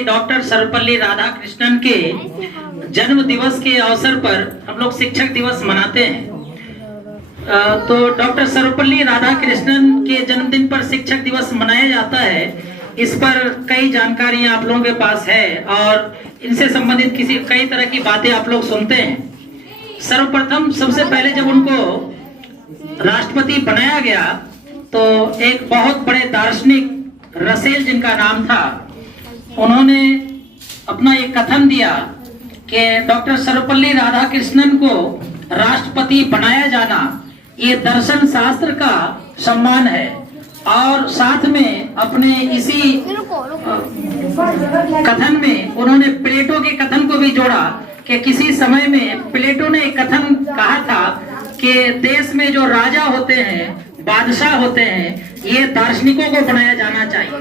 Doctor Sarvepalli Radhakrishnan के जन्म दिवस के अवसर पर हम लोग शिक्षक दिवस मनाते हैं। तो डॉक्टर सर्वपल्ली राधाकृष्णन के जन्मदिन पर शिक्षक दिवस मनाया जाता है। इस पर कई जानकारियां आप लोगों के पास है और इनसे संबंधित कई तरह की बातें आप लोग सुनते हैं। सर्वप्रथम सबसे पहले जब उनको राष्ट्रपति बनाया गया तो एक बहुत बड़े दार्शनिक रसेल जिनका नाम था, उन्होंने अपना एक कथन दिया कि डॉक्टर सर्वपल्ली राधाकृष्णन को राष्ट्रपति बनाया जाना ये दर्शन शास्त्र का सम्मान है। और साथ में अपने इसी कथन में उन्होंने प्लेटो के कथन को भी जोड़ा कि किसी समय में प्लेटो ने एक कथन कहा था कि देश में जो राजा होते हैं, बादशाह होते हैं, ये दार्शनिकों को बनाया जाना चाहिए,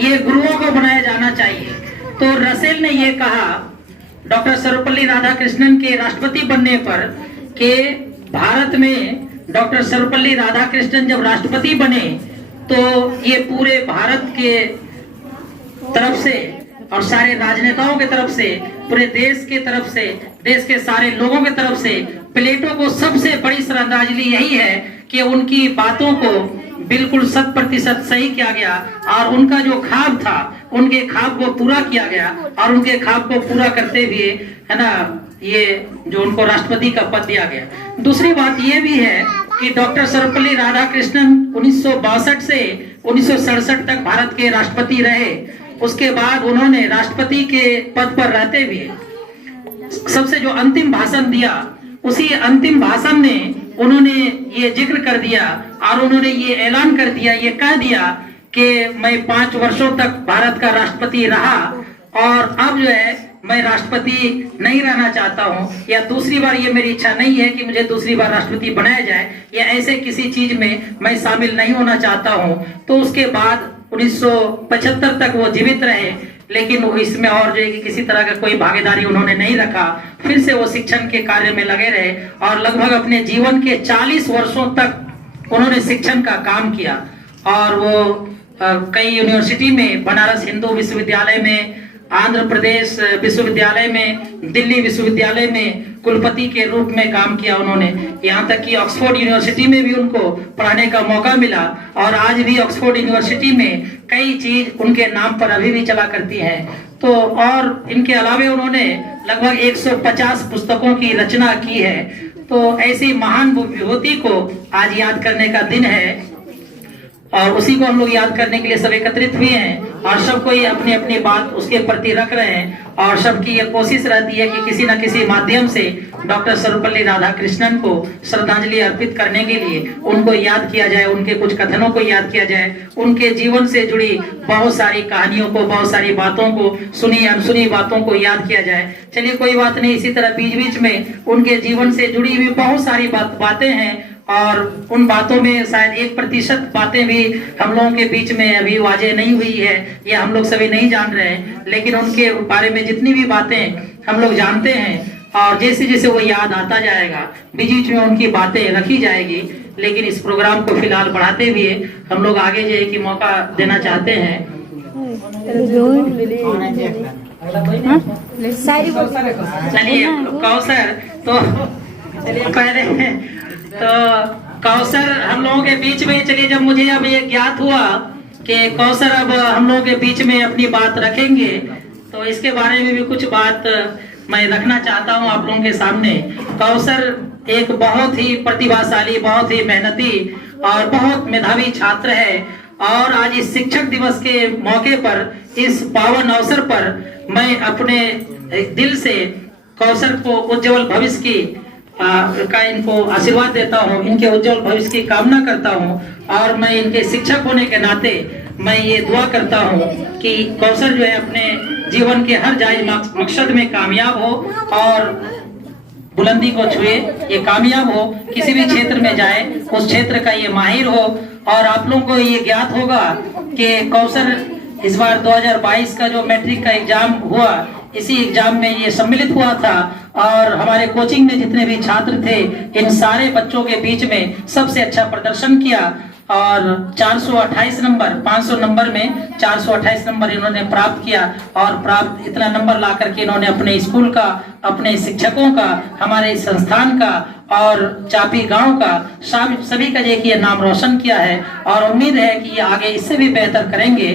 ये गुरुओं को बनाया जाना चाहिए। तो रसेल ने ये कहा डॉक्टर सर्वपल्ली राधाकृष्णन के राष्ट्रपति बनने पर कि भारत में डॉक्टर सर्वपल्ली राधाकृष्णन जब राष्ट्रपति बने तो ये पूरे भारत के तरफ से और सारे राजनेताओं के तरफ से, पूरे देश के तरफ से, देश के सारे लोगों के तरफ से प्लेटो को सबसे बड़ी श्रद्धांजलि यही है कि उनकी बातों को बिल्कुल 100% सही किया गया और उनका जो ख्वाब था उनके ख्वाब को पूरा किया गया और उनके ख्वाब को पूरा करते हुए है ना ये जो उनको राष्ट्रपति का पद दिया गया। दूसरी बात ये भी है कि डॉक्टर सर्वपल्ली राधाकृष्णन 1962 से 1967 तक भारत के राष्ट्रपति रहे। उसके बाद उन्होंने राष्ट्रपति के पद पर रहते हुए सबसे जो अंतिम भाषण दिया, उसी अंतिम भाषण में उन्होंने ये जिक्र कर दिया और उन्होंने ये ऐलान कर दिया, ये कह दिया कि मैं 5 वर्षों तक भारत का राष्ट्रपति रहा और अब जो है मैं राष्ट्रपति नहीं रहना चाहता हूँ, या दूसरी बार ये मेरी इच्छा नहीं है कि मुझे दूसरी बार राष्ट्रपति बनाया जाए, या ऐसे किसी चीज में मैं शामिल नहीं होना चाहता हूँ। तो उसके बाद 1975 तक वो जीवित रहे, लेकिन वो इसमें और जो है कि किसी तरह का कोई भागीदारी उन्होंने नहीं रखा। फिर से वो शिक्षण के कार्य में लगे रहे और लगभग अपने जीवन के 40 वर्षों तक उन्होंने शिक्षण का काम किया। और वो कई यूनिवर्सिटी में, बनारस हिंदू विश्वविद्यालय में, आंध्र प्रदेश विश्वविद्यालय में, दिल्ली विश्वविद्यालय में कुलपति के रूप में काम किया उन्होंने। यहाँ तक कि ऑक्सफोर्ड यूनिवर्सिटी में भी उनको पढ़ाने का मौका मिला और आज भी ऑक्सफोर्ड यूनिवर्सिटी में कई चीज उनके नाम पर अभी भी चला करती है। तो और इनके अलावे उन्होंने लगभग 150 पुस्तकों की रचना की है। तो ऐसी महान विभूति को आज याद करने का दिन है और उसी को हम लोग याद करने के लिए सब एकत्रित हुए हैं और सब कोई अपनी अपनी बात उसके प्रति रख रहे हैं। और सबकी ये कोशिश रहती है कि किसी न किसी माध्यम से डॉक्टर सर्वपल्ली राधाकृष्णन को श्रद्धांजलि अर्पित करने के लिए उनको याद किया जाए, उनके कुछ कथनों को याद किया जाए, उनके जीवन से जुड़ी बहुत सारी कहानियों को, बहुत सारी बातों को, सुनी अनसुनी बातों को याद किया जाए। चलिए कोई बात नहीं, इसी तरह बीच बीच में उनके जीवन से जुड़ी हुई बहुत सारी बातें हैं और उन बातों में शायद 1% बातें भी हम लोगों के बीच में अभी वाजे नहीं हुई है, या हम लोग सभी नहीं जान रहे हैं, लेकिन उनके बारे में जितनी भी बातें हम लोग जानते हैं और जैसे जैसे वो याद आता जाएगा बीच बीच में उनकी बातें रखी जाएगी। लेकिन इस प्रोग्राम को फिलहाल बढ़ाते हुए हम लोग आगे जो है कि मौका देना चाहते हैं। चलिए कौसर, तो पहले तो कौसर हम लोगों के बीच में, चलिए जब मुझे अब ये ज्ञात हुआ कि कौसर अब हम लोगों के बीच में अपनी बात रखेंगे, तो इसके बारे में भी कुछ बात मैं रखना चाहता हूं आप लोगों के सामने। कौसर एक बहुत ही प्रतिभाशाली, बहुत ही मेहनती और बहुत मेधावी छात्र है और आज इस शिक्षक दिवस के मौके पर, इस पावन अवसर पर मैं अपने दिल से कौसर को उज्जवल भविष्य की का इनको आशीर्वाद देता हूँ, इनके उज्जवल भविष्य की कामना करता हूँ और मैं इनके शिक्षक होने के नाते मैं ये दुआ करता हूँ कि कौसर जो है अपने जीवन के हर जायज मकसद में कामयाब हो और बुलंदी को छुए, ये कामयाब हो, किसी भी क्षेत्र में जाए उस क्षेत्र का ये माहिर हो और आप लोगों को ये ज्ञात होगा कि कौसर इस बार 2022 का जो मैट्रिक का एग्जाम हुआ, इसी एग्जाम में ये सम्मिलित हुआ था और हमारे कोचिंग में जितने भी छात्र थे इन सारे बच्चों के बीच में सबसे अच्छा प्रदर्शन किया और 428 नंबर, 500 नंबर में 428 नंबर इन्होंने प्राप्त किया और प्राप्त इतना नंबर ला करके इन्होंने अपने स्कूल का, अपने शिक्षकों का, हमारे संस्थान का और चापी गांव का सभी का ये नाम रोशन किया है और उम्मीद है कि ये आगे इससे भी बेहतर करेंगे।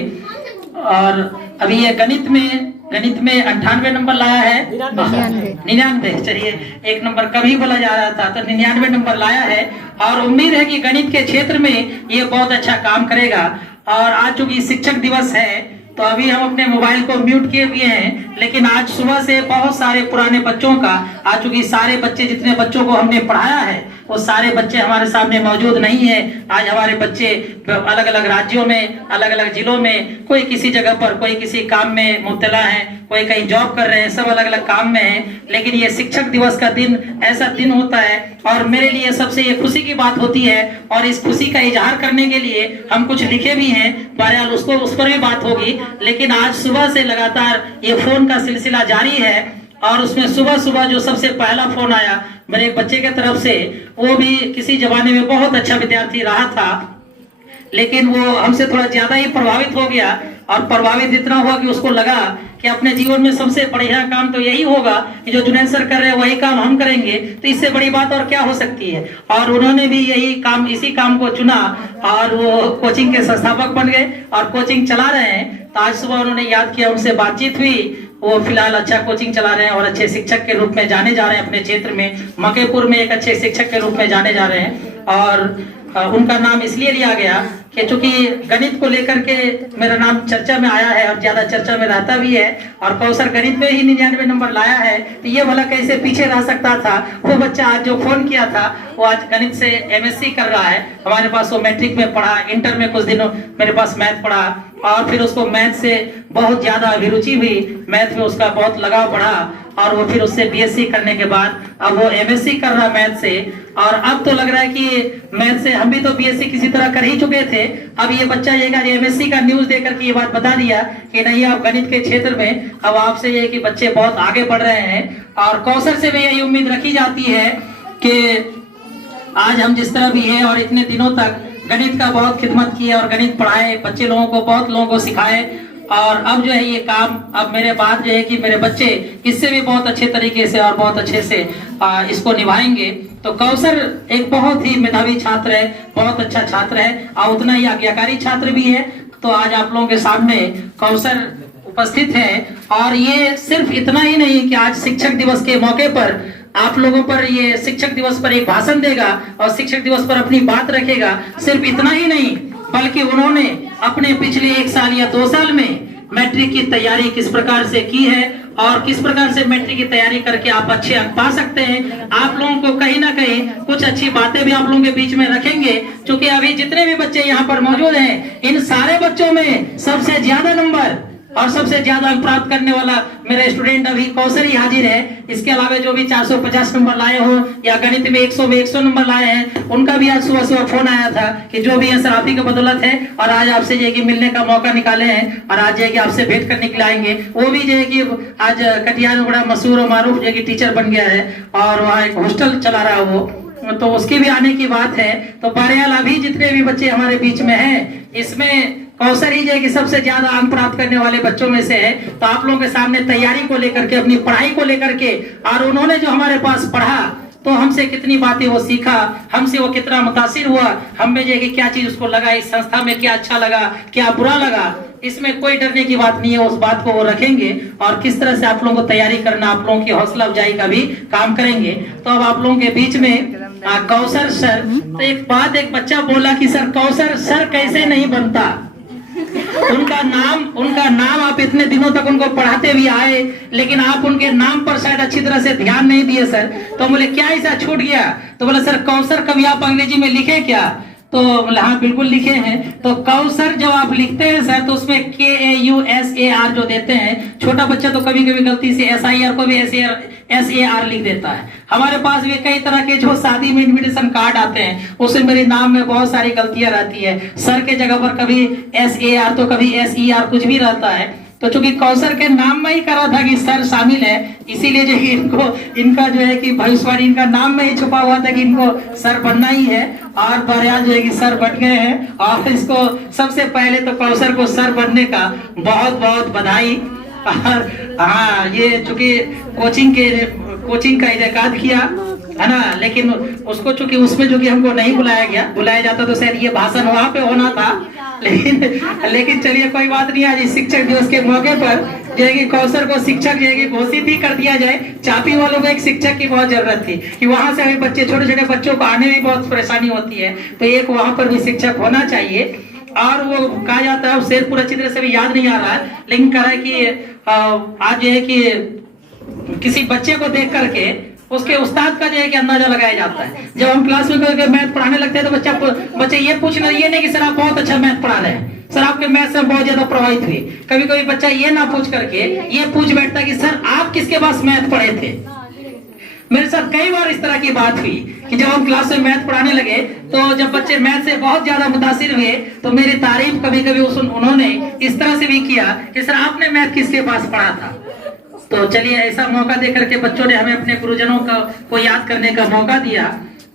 और अभी ये गणित में 98 नंबर लाया है, 99, चलिए एक नंबर कम ही बोला जा रहा था, तो 99 नंबर लाया है और उम्मीद है कि गणित के क्षेत्र में ये बहुत अच्छा काम करेगा। और आज चूंकि शिक्षक दिवस है तो अभी हम अपने मोबाइल को म्यूट किए हुए हैं, लेकिन आज सुबह से बहुत सारे पुराने बच्चों का, आज चूंकि सारे बच्चे जितने बच्चों को हमने पढ़ाया है वो सारे बच्चे हमारे सामने मौजूद नहीं है। आज हमारे बच्चे अलग अलग राज्यों में, अलग अलग जिलों में, कोई किसी जगह पर, कोई किसी काम में मुब्तला है, कोई कहीं जॉब कर रहे हैं, सब अलग अलग काम में हैं। लेकिन ये शिक्षक दिवस का दिन ऐसा दिन होता है और मेरे लिए सबसे ये खुशी की बात होती है और इस खुशी का इजहार करने के लिए हम कुछ लिखे भी हैं, बहरहाल उसको उस पर भी बात होगी। लेकिन आज सुबह से लगातार ये फोन का सिलसिला जारी है और उसमें सुबह सुबह जो सबसे पहला फोन आया मेरे एक बच्चे के तरफ से, वो भी किसी जमाने में बहुत अच्छा विद्यार्थी रहा था, लेकिन वो हमसे थोड़ा ज्यादा ही प्रभावित हो गया और प्रभावित इतना हुआ कि उसको लगा कि अपने जीवन में सबसे बढ़िया काम तो यही होगा कि जो जुनैद सर कर रहे हैं वही काम हम करेंगे, तो इससे बड़ी बात और क्या हो सकती है। और उन्होंने भी यही काम, इसी काम को चुना और वो कोचिंग के संस्थापक बन गए और कोचिंग चला रहे हैं। तो आज सुबह उन्होंने याद किया, उनसे बातचीत हुई, वो फिलहाल अच्छा कोचिंग चला रहे हैं और अच्छे शिक्षक के रूप में जाने जा रहे हैं। अपने क्षेत्र में मकेपुर में एक अच्छे शिक्षक के रूप में जाने जा रहे हैं और उनका नाम इसलिए लिया गया कि चूंकि गणित को लेकर के मेरा नाम चर्चा में आया है और ज्यादा चर्चा में रहता भी है और कौसर गणित में ही 99 नंबर लाया है, तो ये भला कैसे पीछे रह सकता था। वो बच्चा आज जो फोन किया था वो आज गणित से MSc कर रहा है हमारे पास। वो मैट्रिक में पढ़ा, इंटर में कुछ दिनों मेरे पास मैथ पढ़ा और फिर उसको मैथ से बहुत ज्यादा अभिरुचि हुई, मैथ में उसका बहुत लगाव बढ़ा और वो फिर उससे BSc करने के बाद अब वो MSc कर रहा मैथ से। और अब तो लग रहा है कि मैथ से हम भी तो BSc किसी तरह कर ही चुके थे, अब ये बच्चा ये MSc का न्यूज देकर के ये बात बता दिया कि नहीं, आप गणित के क्षेत्र में अब आपसे ये कि बच्चे बहुत आगे बढ़ रहे हैं। और कौसर से भी यही उम्मीद रखी जाती है कि आज हम जिस तरह भी है और इतने दिनों तक गणित का बहुत खिदमत की और गणित पढ़ाए, बच्चे लोगों को, बहुत लोगों को सिखाए और अब जो है ये काम अब मेरे बाद जो है कि मेरे बच्चे इससे भी बहुत अच्छे तरीके से और बहुत अच्छे से इसको निभाएंगे। तो कौसर एक बहुत ही मेधावी छात्र है, बहुत अच्छा छात्र है और उतना ही आज्ञाकारी छात्र भी है। तो आज आप लोगों के सामने कौसर उपस्थित है और ये सिर्फ इतना ही नहीं कि आज शिक्षक दिवस के मौके पर आप लोगों पर ये शिक्षक दिवस पर एक भाषण देगा और शिक्षक दिवस पर अपनी बात रखेगा, सिर्फ इतना ही नहीं बल्कि उन्होंने अपने पिछले 1 साल या 2 साल में मैट्रिक की तैयारी किस प्रकार से की है और किस प्रकार से मैट्रिक की तैयारी करके आप अच्छे अंक पा सकते हैं, आप लोगों को कहीं ना कहीं कुछ अच्छी बातें भी आप लोगों के बीच में रखेंगे। क्योंकि अभी जितने भी बच्चे यहाँ पर मौजूद हैं इन सारे बच्चों में सबसे ज्यादा नंबर और सबसे ज्यादा अंक प्राप्त करने वाला मेरा स्टूडेंट अभी कौसर ही हाजिर है। इसके अलावा जो भी 450 नंबर लाए हो या गणित में 100 में 100 नंबर लाए हैं, उनका भी आज सुबह सुबह फोन आया था कि जो भी है सर आप ही की बदौलत है और आज आपसे जो है कि मिलने का मौका निकाले हैं और आज जो है कि आपसे भेंट करने के लिए आएंगे। वो भी जो है कि आज कटिहार में बड़ा मशहूर और मारूफ जो है कि टीचर बन गया है और वहाँ एक हॉस्टल चला रहा है वो, तो उसकी भी आने की बात है। तो बहरहाल अभी जितने भी बच्चे हमारे बीच में हैं इसमें कौसर ही जो है कि सबसे ज्यादा अंक प्राप्त करने वाले बच्चों में से है। तो आप लोगों के सामने तैयारी को लेकर के, अपनी पढ़ाई को लेकर के और उन्होंने जो हमारे पास पढ़ा तो हमसे कितनी बातें वो सीखा, हमसे वो कितना मुतासिर हुआ, हमें जो है कि क्या चीज उसको लगा, इस संस्था में क्या अच्छा लगा, क्या बुरा लगा, इसमें कोई डरने की बात नहीं है। उस बात को वो रखेंगे और किस तरह से आप लोगों को तैयारी करना, आप लोगों की हौसला अफजाई का भी काम करेंगे। तो अब आप लोगों के बीच में कौसर सर, तो एक बात एक बच्चा बोला कि सर कौसर सर कैसे नहीं बनता। उनका नाम आप इतने दिनों तक उनको पढ़ाते भी आए लेकिन आप उनके नाम पर शायद अच्छी तरह से ध्यान नहीं दिए सर। तो बोले क्या ऐसा छूट गया, तो बोले सर कौसर कभी आप अंग्रेजी में लिखे क्या, तो बोले हाँ बिल्कुल लिखे हैं। तो कौसर जब आप लिखते हैं सर तो उसमें KAUSAR जो देते हैं, छोटा बच्चा तो कभी कभी गलती से SIR को भी SAR लिख देता है। हमारे पास भी कई तरह के जो शादी में इनविटेशन कार्ड आते हैं, उसमें मेरे नाम में बहुत सारी गलतियां रहती है। सर के जगह पर कभी SAR तो कभी SER कुछ भी रहता है। तो चूंकि कौसर के नाम में ही करा था कि सर शामिल है, इसीलिए जो इनको इनका जो है कि भविष्यवाणी इनका नाम में ही छुपा हुआ था कि इनको सर बनना ही है, और बहरहाल जो है कि सर बन गए हैं। और इसको सबसे पहले तो कौसर को सर बनने का बहुत बहुत बधाई। और हाँ, ये चूंकि कोचिंग का इनेकाद किया है ना, लेकिन उसको चूंकि उसमें जो कि हमको नहीं बुलाया जाता तो शायद ये भाषण वहां पे होना था, लेकिन चलिए कोई बात नहीं। आज शिक्षक दिवस के मौके पर जो है कि कौसर को शिक्षक जो है कि घोषित ही कर दिया जाए। चापी वालों को एक शिक्षक की बहुत जरूरत थी कि वहां से बच्चे छोटे छोटे बच्चों को आने में बहुत परेशानी होती है, तो एक वहां पर भी शिक्षक होना चाहिए। और वो कहा जाता है, शेर पूरा अच्छी तरह से भी याद नहीं आ रहा है, लेकिन कह रहा है कि आज जो है कि किसी बच्चे को देख करके उसके उस्ताद का जो है कि अंदाजा लगाया जाता है। जब हम क्लास में मैथ पढ़ाने लगते हैं तो बच्चे ये पूछना, ये नहीं कि सर आप बहुत अच्छा मैथ पढ़ा रहे हैं, सर आपके मैथ से बहुत ज्यादा प्रभावित हुए। कभी कभी बच्चा ये ना पूछ करके ये पूछ बैठता है कि सर आप किसके पास मैथ पढ़े थे। मेरे साथ कई बार इस तरह की बात हुई कि जब हम क्लास में मैथ पढ़ाने लगे तो जब बच्चे मैथ से बहुत ज्यादा मुतासिर हुए तो मेरी तारीफ कभी कभी उन्होंने इस तरह से भी किया कि सर आपने मैथ किसके पास पढ़ा था। तो चलिए, ऐसा मौका देकर के बच्चों ने हमें अपने गुरुजनों को याद करने का मौका दिया।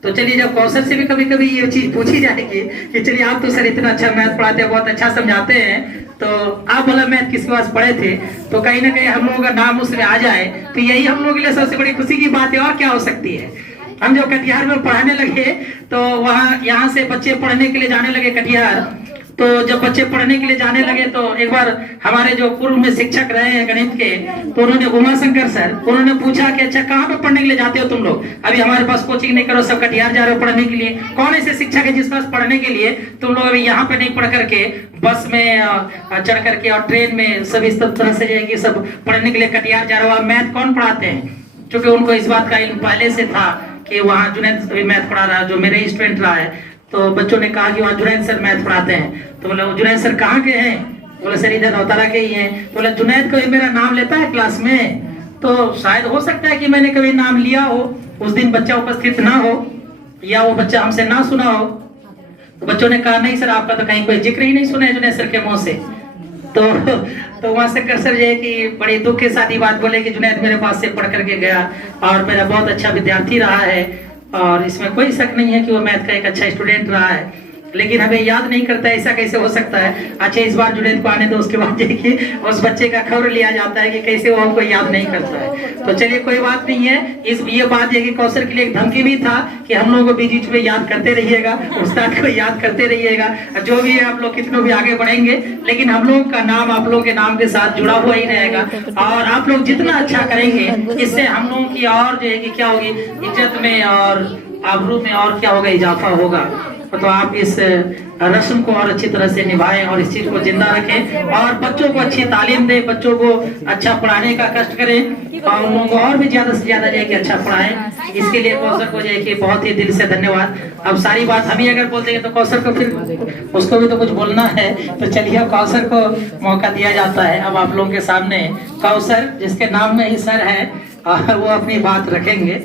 तो चलिए, जब कौसर से भी कभी कभी ये चीज पूछी जाएगी कि चलिए आप तो सर इतना अच्छा मैथ पढ़ाते हैं, बहुत अच्छा समझाते हैं, तो आप बोला मैथ किसके पास पढ़े थे, तो कहीं ना कहीं हम लोगों का नाम उसमें आ जाए तो यही हम लोगों के लिए सबसे बड़ी खुशी की बात है। और क्या हो सकती है। हम जब कटिहार में पढ़ाने लगे तो वहाँ यहाँ से बच्चे पढ़ने के लिए जाने लगे कटिहार। तो जब बच्चे पढ़ने के लिए जाने लगे तो एक बार हमारे जो पूर्व में शिक्षक रहे हैं गणित के, तो उन्होंने उमाशंकर सर, उन्होंने पूछा कि अच्छा कहाँ पे पढ़ने के लिए जाते हो तुम लोग, अभी हमारे पास कोचिंग नहीं करो, सब कटिहार जा रहे हो पढ़ने के लिए। कौन ऐसे शिक्षक है जिस पास पढ़ने के लिए तुम लोग अभी यहाँ पे नहीं पढ़ करके बस में चढ़ करके और ट्रेन में सब इस तरह से जाएगी, सब पढ़ने के लिए कटिहार जा रहे हो, मैथ कौन पढ़ाते हैं। चूंकि उनको इस बात का इल्म पहले से था कि वहाँ जुनैद मैथ पढ़ा रहा है, जो मेरे स्टूडेंट रहा है। तो बच्चों ने कहा कि वहाँ जुनैद सर मैथ पढ़ाते हैं। तो बोला जुनैद सर कहाँ के हैं, बोले सर इधर नौतारा के ही हैं। तो बोला जुनैद को मेरा नाम लेता है क्लास में, तो शायद हो सकता है कि मैंने कभी नाम लिया हो, उस दिन बच्चा उपस्थित ना हो या वो बच्चा हमसे ना सुना हो। तो बच्चों ने कहा नहीं सर आपका तो कहीं कोई जिक्र ही नहीं सुना है जुनैद सर के मुंह से। तो वहाँ शंकर सर ये कि बड़े दुख के साथ ही बात बोले कि जुनैद मेरे पास से पढ़ करके गया और मेरा बहुत अच्छा विद्यार्थी रहा है, और इसमें कोई शक नहीं है कि वो मैथ का एक अच्छा स्टूडेंट रहा है, लेकिन हमें याद नहीं करता। ऐसा कैसे हो सकता है। अच्छा इस बार जुनैद को आने दो, उसके बाद देखिए उस बच्चे का खबर लिया जाता है कि कैसे वो हमको याद नहीं करता है। तो चलिए कोई बात नहीं है। ये बात है कि कौसर के लिए एक धमकी भी था कि हम लोगों को बीच में याद करते रहिएगा, उस्ताद को याद करते रहिएगा, जो भी है आप लोग कितनों भी आगे बढ़ेंगे, लेकिन हम लोग का नाम आप लोगों के नाम के साथ जुड़ा हुआ ही रहेगा। और आप लोग जितना अच्छा करेंगे इससे हम लोगों की और जो है कि क्या होगी, इज्जत में और आबरू में और क्या होगा, इजाफा होगा। तो आप इस रस्म को और अच्छी तरह से निभाएं और इस चीज को जिंदा रखें और बच्चों को अच्छी तालीम दें, बच्चों को अच्छा पढ़ाने का कष्ट करें और उन लोगों को और भी ज्यादा से ज्यादा जो है कि अच्छा पढ़ाएं। इसके लिए कौसर को जो है कि बहुत ही दिल से धन्यवाद। अब सारी बात हम ही अगर बोल देंगे तो कौसर को फिर उसको भी तो कुछ बोलना है। तो चलिए कौसर को मौका दिया जाता है। अब आप लोगों के सामने कौसर जिसके नाम में ही सर है और वो अपनी बात रखेंगे।